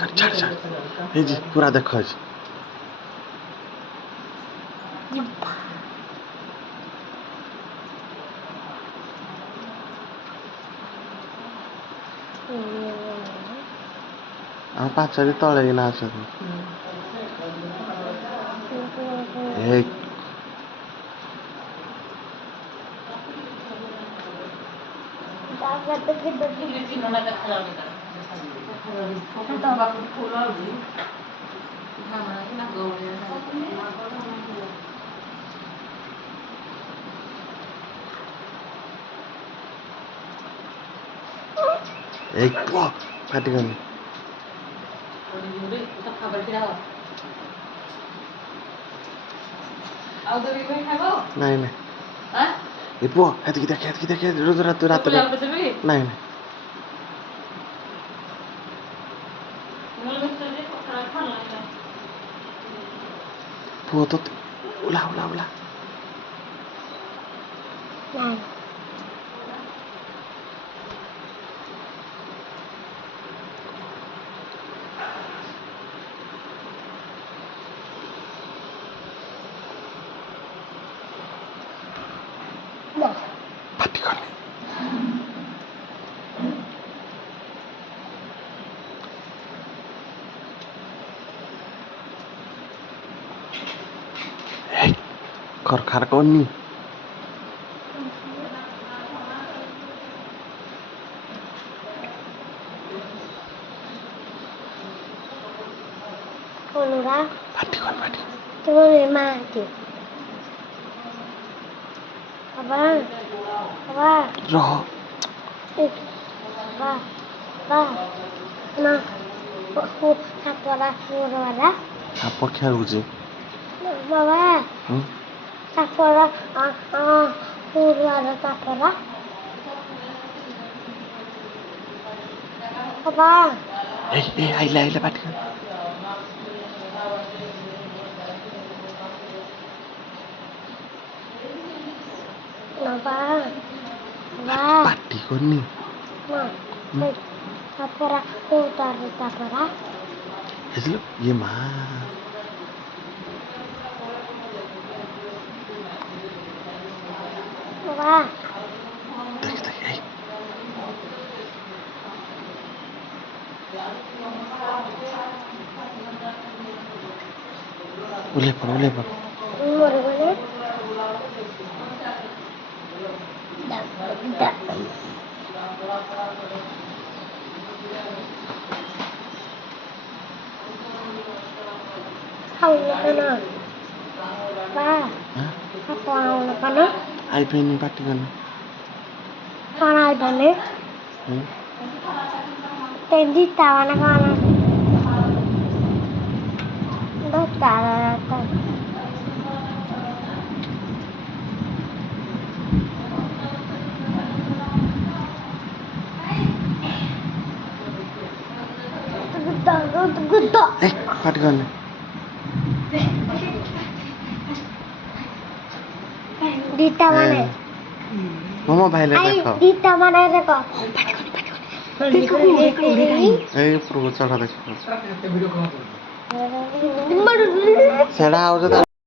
कर छाड़ छाड़ ए जी पूरा देखो जी आ पाछरी तळे किना आछथि ए एक पुआ फाटी गनी नहीं नहीं ये पुआ हेत की देख रोज रात नहीं नहीं पुआ तो उला उला उला फाटी गनी कर खार कोनी फाटी तुम्हारे माँ रहो आप क्या रुझे ए आइला आइला फाटी गनी फाटी गनी हेलो ये माँ देख देख ए उले पर आई पेनी फाटी गनी फाटी गनी दीता माने मोमो भाईले देखो दीता माने देखो ए ऊपर चढ़ा देखो सेड़ा